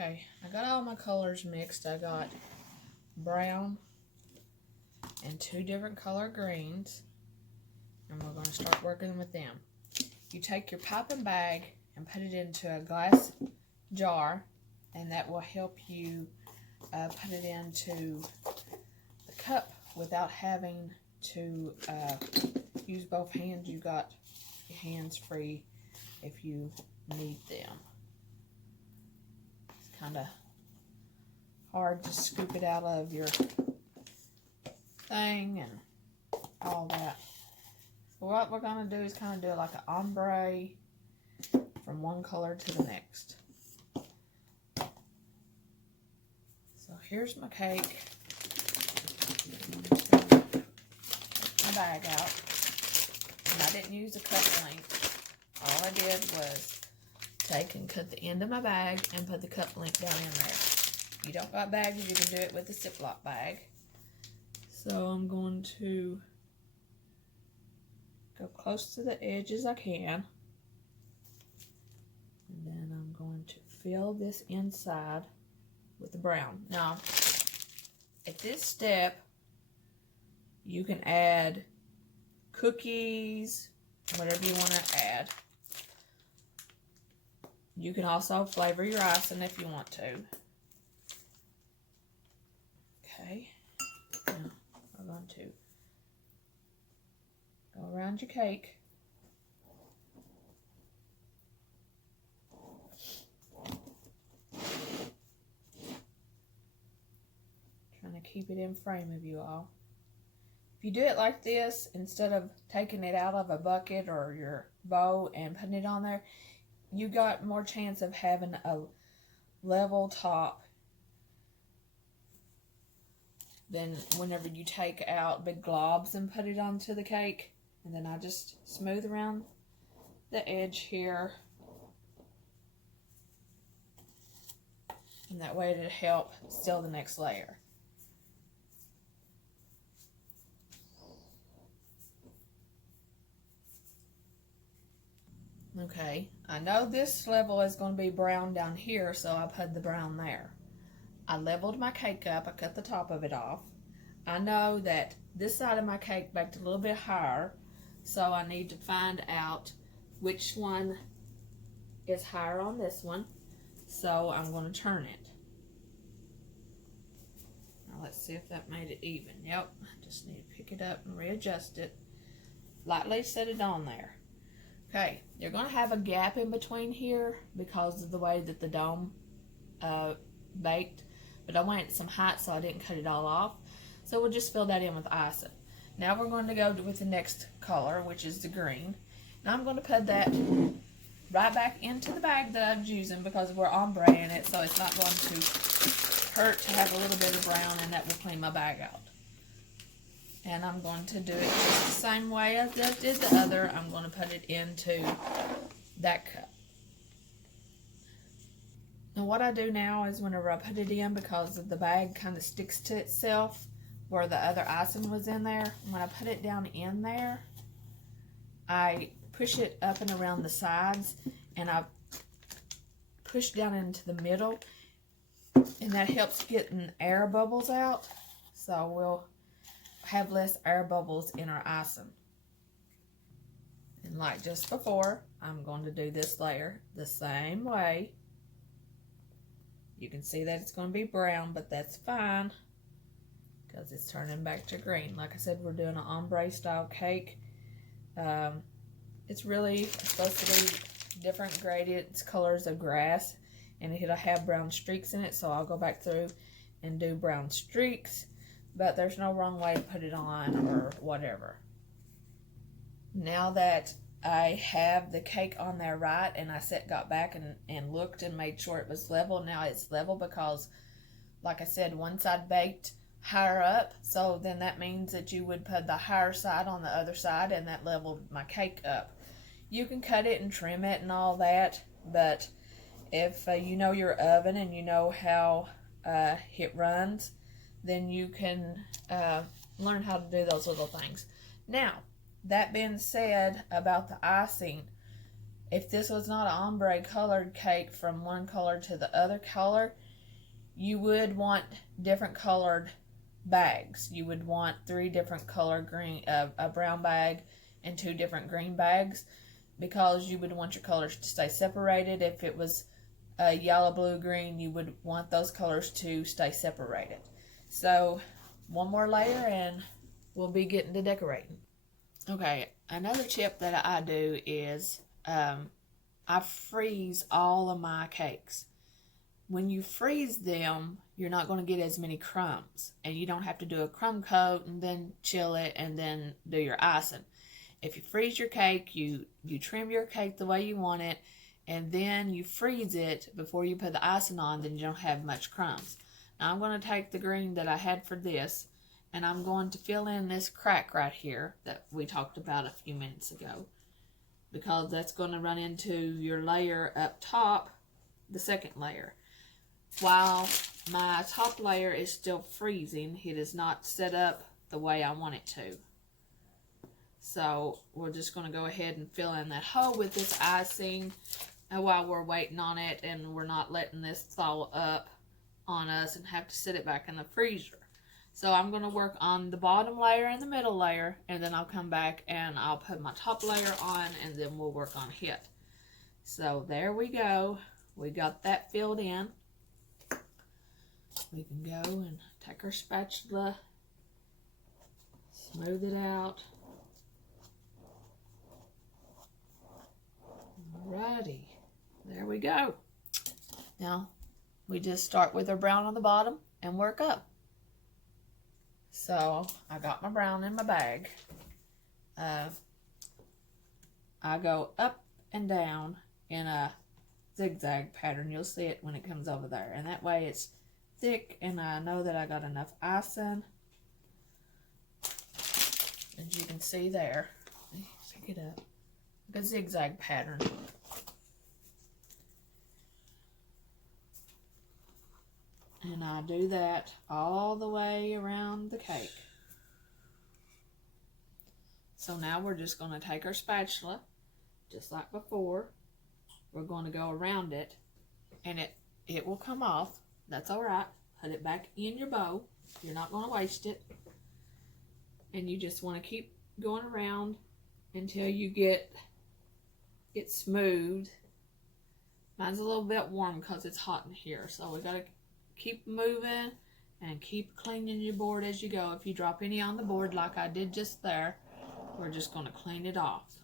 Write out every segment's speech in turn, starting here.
Okay, I got all my colors mixed. I got brown and 2 different color greens, and we're going to start working with them. You take your piping bag and put it into a glass jar, and that will help you put it into the cup without having to use both hands. You got your hands free if you need them. It's kind of hard to scoop it out of your thing and all that. So what we're going to do is kind of do like an ombre from one color to the next. So here's my cake. My bag out. And I didn't use a cut link. All I did was take and cut the end of my bag and put the cut link down in there. If you don't got bags, you can do it with a Ziploc bag. So I'm going to go close to the edge as I can. And then I'm going to fill this inside with the brown. Now, at this step, you can add cookies, whatever you want to add. You can also flavor your icing if you want to. Okay. Now, we're going to go around your cake. Trying to keep it in frame of you all. If you do it like this, instead of taking it out of a bucket or your bowl and putting it on there, you got more chance of having a level top than whenever you take out big globs and put it onto the cake. And then I just smooth around the edge here. And that way it'll help seal the next layer. Okay, I know this level is going to be brown down here, so I put the brown there. I leveled my cake up. I cut the top of it off. I know that this side of my cake baked a little bit higher, so I need to find out which one is higher on this one. So I'm going to turn it. Now let's see if that made it even. Yep, I just need to pick it up and readjust it. Lightly set it on there. Okay, you're going to have a gap in between here because of the way that the dome baked. But I wanted some height, so I didn't cut it all off. So we'll just fill that in with icing. Now we're going to go with the next color, which is the green. Now I'm going to put that right back into the bag that I was using because we're ombre-ing it, so it's not going to hurt to have a little bit of brown, and that will clean my bag out. And I'm going to do it just the same way as I did the other. I'm going to put it into that cup. Now what I do now is whenever I put it in, because the bag kind of sticks to itself where the other icing was in there, when I put it down in there, I push it up and around the sides, and I push down into the middle, and that helps getting air bubbles out. So we'll have less air bubbles in our icing. And like just before, I'm going to do this layer the same way. You can see that it's going to be brown, but that's fine because it's turning back to green. Like I said, we're doing an ombre style cake. It's really supposed to be different gradient colors of grass, and it'll have brown streaks in it, so I'll go back through and do brown streaks. But there's no wrong way to put it on or whatever. Now that I have the cake on there right, and I got back and looked and made sure it was level. Now it's level because, like I said, one side baked higher up. So then that means that you would put the higher side on the other side, and that leveled my cake up. You can cut it and trim it and all that. But if you know your oven and you know how it runs, then you can learn how to do those little things. Now, that being said about the icing, if this was not an ombre colored cake from one color to the other color, you would want different colored bags. You would want 3 different color green, a brown bag and 2 different green bags, because you would want your colors to stay separated. If it was yellow, blue, green, you would want those colors to stay separated. So one more layer and we'll be getting to decorating. Okay, another tip that I do is I freeze all of my cakes. When you freeze them, you're not going to get as many crumbs, and you don't have to do a crumb coat and then chill it and then do your icing. If you freeze your cake, you trim your cake the way you want it, and then you freeze it before you put the icing on, then you don't have much crumbs. Now I'm going to take the green that I had for this, and I'm going to fill in this crack right here that we talked about a few minutes ago, because that's going to run into your layer up top, the second layer. While my top layer is still freezing, it is not set up the way I want it to. So we're just going to go ahead and fill in that hole with this icing while we're waiting on it, and we're not letting this thaw up on us and have to sit it back in the freezer. So I'm going to work on the bottom layer and the middle layer, and then I'll come back and I'll put my top layer on, and then we'll work on it. So there we go. We got that filled in. We can go and take our spatula, smooth it out. Alrighty, there we go. Now we just start with our brown on the bottom and work up. So I got my brown in my bag. I go up and down in a zigzag pattern. You'll see it when it comes over there, and that way it's thick and I know that I got enough icing, as you can see there. Pick it up. A zigzag pattern. And I do that all the way around the cake. So now we're just going to take our spatula, just like before. We're going to go around it, and it will come off. That's all right. Put it back in your bowl. You're not going to waste it. And you just want to keep going around until you get smooth. Mine's a little bit warm because it's hot in here, so we got to keep moving and keep cleaning your board as you go. If you drop any on the board like I did just there, we're just going to clean it off.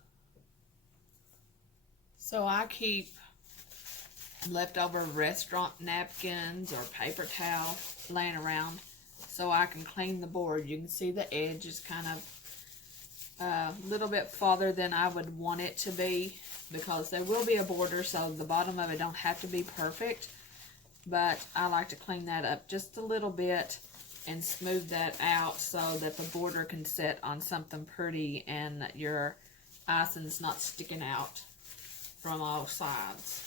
So I keep leftover restaurant napkins or paper towel laying around so I can clean the board. You can see the edge is kind of a little bit farther than I would want it to be, because there will be a border, so the bottom of it don't have to be perfect, but I like to clean that up just a little bit and smooth that out so that the border can sit on something pretty and your icing's not sticking out from all sides.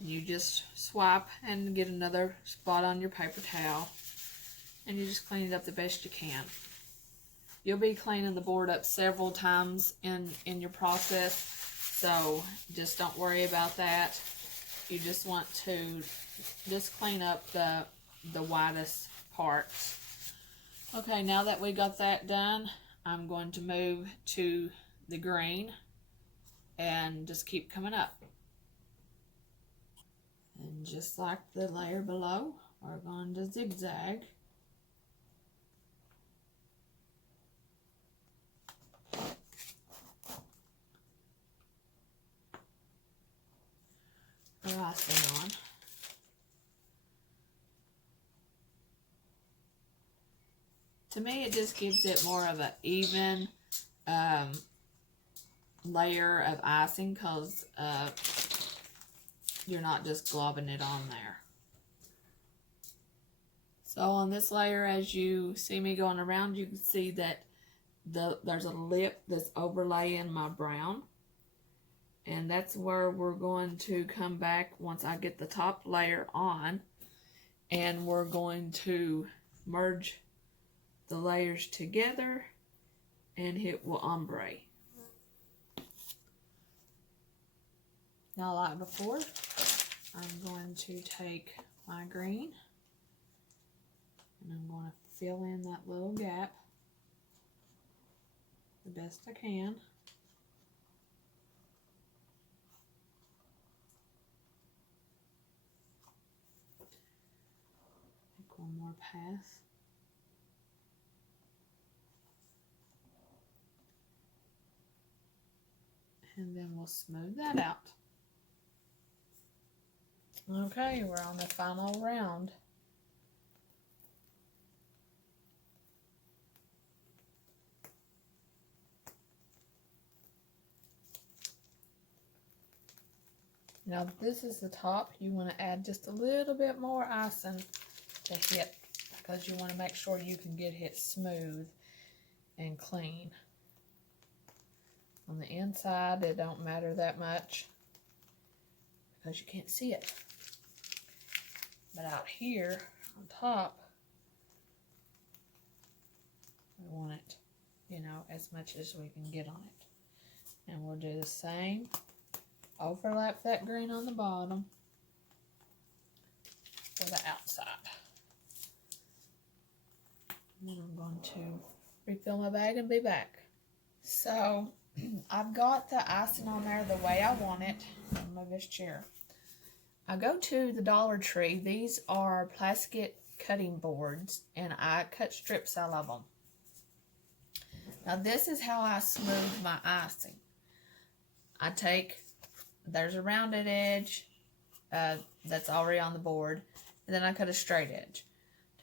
You just swipe and get another spot on your paper towel, and you just clean it up the best you can. You'll be cleaning the board up several times in your process, so just don't worry about that. You just want to just clean up the widest parts. Okay, now that we got that done, I'm going to move to the green and just keep coming up. And just like the layer below, we're going to zigzag. Icing on. To me, it just gives it more of an even layer of icing, because you're not just globbing it on there. So on this layer, as you see me going around, you can see that there's a lip that's overlaying my brown. And that's where we're going to come back once I get the top layer on, and we're going to merge the layers together and it will ombre. Now, like before, I'm going to take my green and I'm going to fill in that little gap the best I can. Take one more pass. And then we'll smooth that out. Okay, we're on the final round. Now this is the top. You want to add just a little bit more icing to hit because you want to make sure you can get it smooth and clean. On the inside, it don't matter that much because you can't see it. But out here on top, we want it, you know, as much as we can get on it. And we'll do the same. Overlap that green on the bottom for the outside. And then I'm going to refill my bag and be back. So I've got the icing on there the way I want it. I'll move this chair. I go to the Dollar Tree. These are plastic cutting boards, and I cut strips out of them. Now this is how I smooth my icing. I take, there's a rounded edge that's already on the board, and then I cut a straight edge.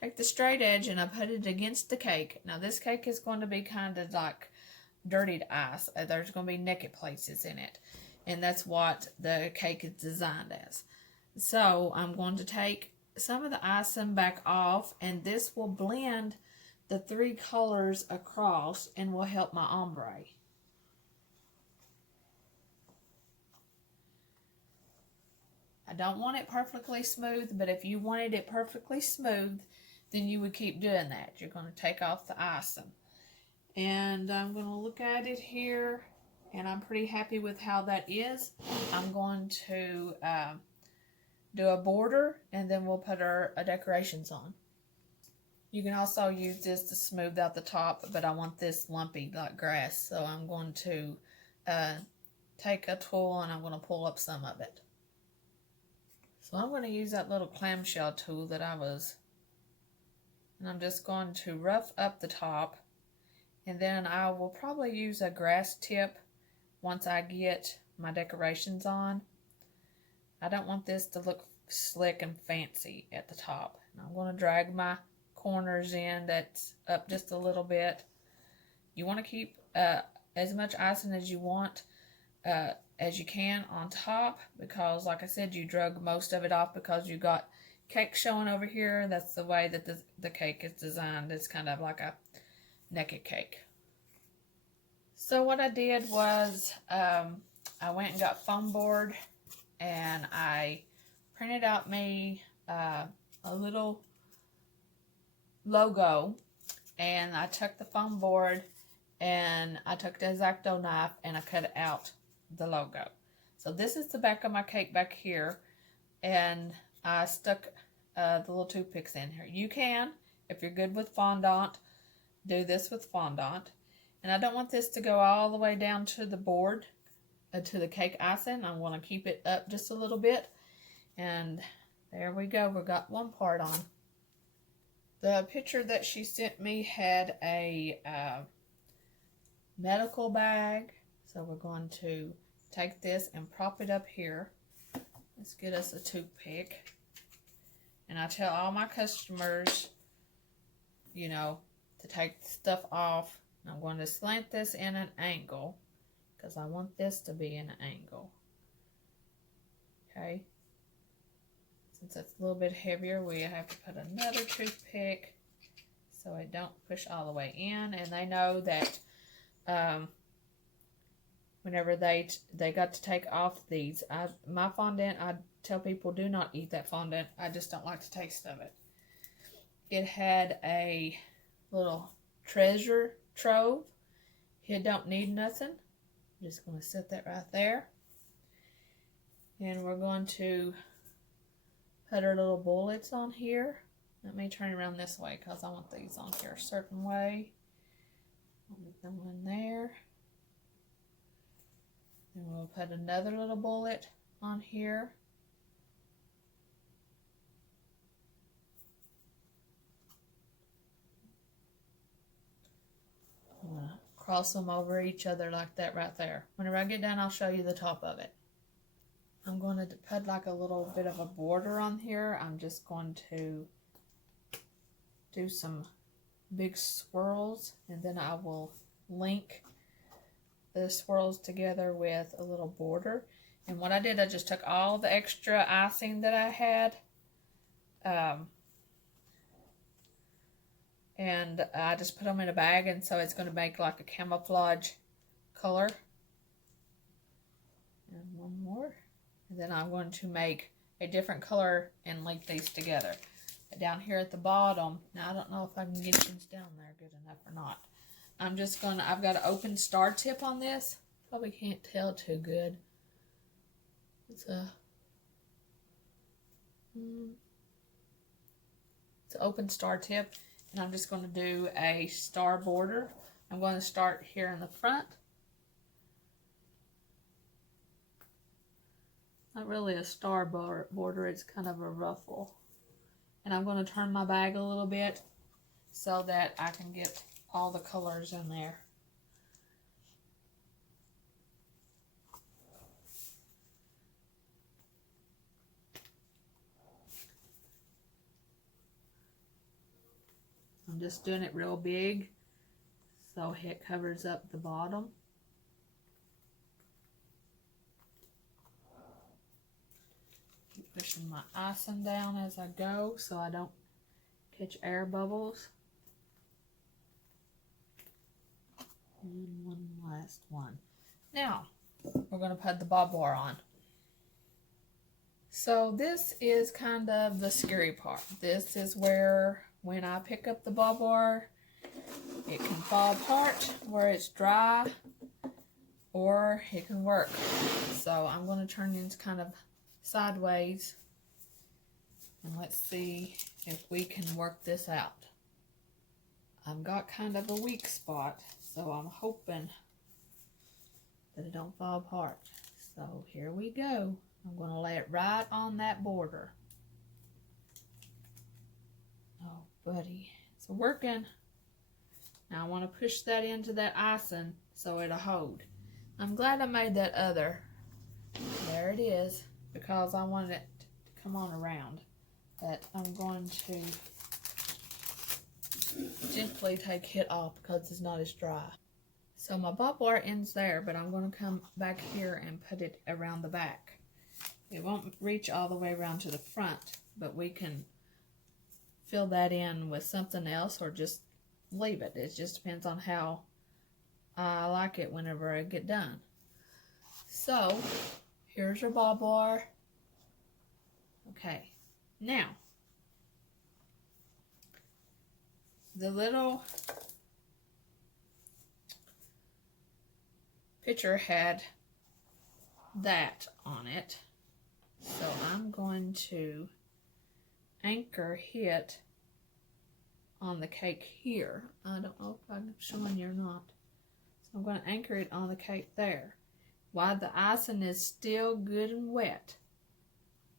Take the straight edge and I put it against the cake. Now this cake is going to be kind of like dirtied ice. There's going to be naked places in it, and that's what the cake is designed as. So I'm going to take some of the icing back off, and this will blend the three colors across and will help my ombre. I don't want it perfectly smooth, but if you wanted it perfectly smooth, then you would keep doing that. You're going to take off the icing. And I'm going to look at it here, and I'm pretty happy with how that is. I'm going to do a border, and then we'll put our decorations on. You can also use this to smooth out the top, but I want this lumpy like grass, so I'm going to take a tool and I'm going to pull up some of it. So I'm going to use that little clamshell tool that and I'm just going to rough up the top, and then I will probably use a grass tip once I get my decorations on. I don't want this to look slick and fancy at the top. And I'm going to drag my corners in that's up just a little bit. You want to keep as much icing as you want as you can on top, because like I said, you drug most of it off because you got cake showing over here. That's the way that the cake is designed. It's kind of like a naked cake. So what I did was I went and got foam board, and I printed out me a little logo, and I took the foam board and I took the X-Acto knife and I cut out the logo. So this is the back of my cake back here, and I stuck the little toothpicks in here. You can, if you're good with fondant, do this with fondant. And I don't want this to go all the way down to the board, to the cake icing. I want to keep it up just a little bit. And there we go. We got one part on. The picture that she sent me had a medical bag. So we're going to take this and prop it up here. Let's get us a toothpick. And I tell all my customers, you know, to take stuff off. I'm going to slant this in an angle because I want this to be in an angle. Okay. Since it's a little bit heavier, we have to put another toothpick so it don't push all the way in. And they know that whenever they got to take off these, my fondant, I tell people do not eat that fondant. I just don't like the taste of it. It had a little treasure trove. It don't need nothing. I'm just going to set that right there. And we're going to put our little bullets on here. Let me turn around this way because I want these on here a certain way. Put them in there. Then we'll put another little bullet on here. I'm going to cross them over each other like that right there. Whenever I get done, I'll show you the top of it. I'm going to put like a little bit of a border on here. I'm just going to do some big swirls, and then I will link the swirls together with a little border. And what I did, I just took all the extra icing that I had, and I just put them in a bag, and so it's going to make like a camouflage color. And one more. And then I'm going to make a different color and link these together. Down here at the bottom, now I don't know if I can get these down there good enough or not. I've got an open star tip on this. Probably can't tell too good. It's an open star tip, and I'm just going to do a star border. I'm going to start here in the front. Not really a star border, it's kind of a ruffle. And I'm going to turn my bag a little bit so that I can get all the colors in there. I'm just doing it real big so it covers up the bottom. Keep pushing my icing down as I go so I don't catch air bubbles. And one last one. Now, we're going to put the bob wire on. So this is kind of the scary part. This is where when I pick up the bob wire, it can fall apart where it's dry, or it can work. So I'm going to turn these kind of sideways, and let's see if we can work this out. I've got kind of a weak spot, so I'm hoping that it don't fall apart. So here we go. I'm going to lay it right on that border. Oh, buddy, it's working. Now I want to push that into that icing so it'll hold. I'm glad I made that other. There it is, because I wanted it to come on around. But I'm going to gently take it off because it's not as dry. So my bob wire ends there, but I'm going to come back here and put it around the back. It won't reach all the way around to the front, but we can fill that in with something else or just leave it. It just depends on how I like it whenever I get done. So here's your bob wire. Okay, now the little picture had that on it, so I'm going to anchor it on the cake here. I don't know if I'm showing you or not. So I'm going to anchor it on the cake there while the icing is still good and wet.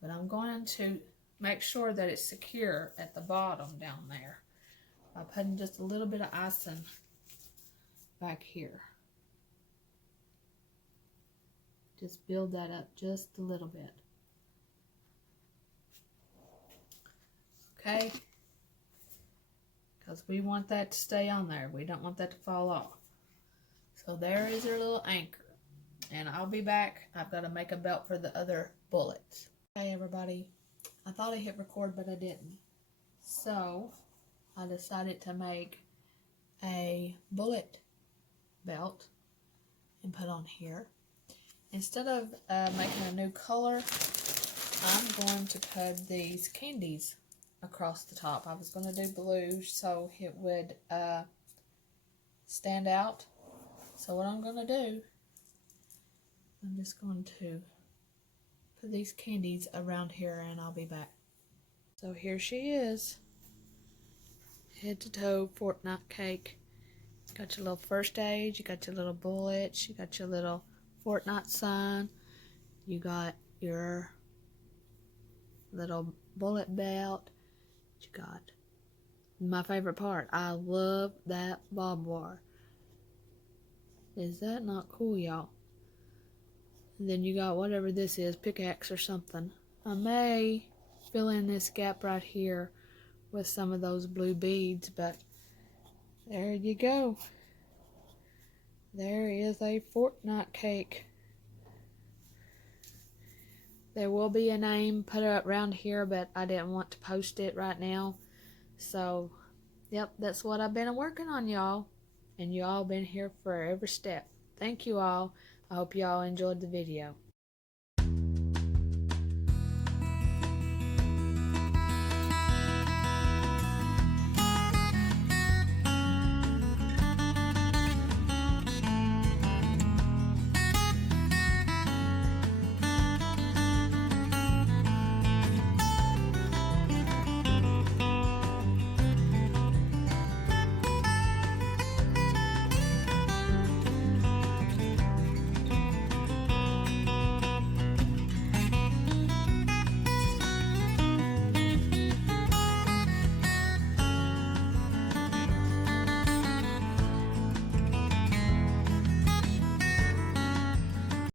But I'm going to make sure that it's secure at the bottom down there by putting just a little bit of icing back here. Just build that up just a little bit. Okay? Because we want that to stay on there. We don't want that to fall off. So there is your little anchor. And I'll be back. I've got to make a belt for the other bullets. Hey everybody. I thought I hit record, but I didn't. So I decided to make a bullet belt and put on here. Instead of making a new color, I'm going to put these candies across the top. I was going to do blue so it would stand out. So what I'm going to do, I'm just going to put these candies around here and I'll be back. So here she is. Head to toe Fortnite cake. Got your little first aid, you got your little bullets, you got your little Fortnite sign, you got your little bullet belt, you got my favorite part. I love that barbed wire. Is that not cool, y'all? And then you got whatever this is, pickaxe or something. I may fill in this gap right here with some of those blue beads, but there you go. There is a Fortnite cake. There will be a name put up around here, but I didn't want to post it right now. So, yep, that's what I've been working on, y'all. And y'all been here for every step. Thank you all. I hope y'all enjoyed the video.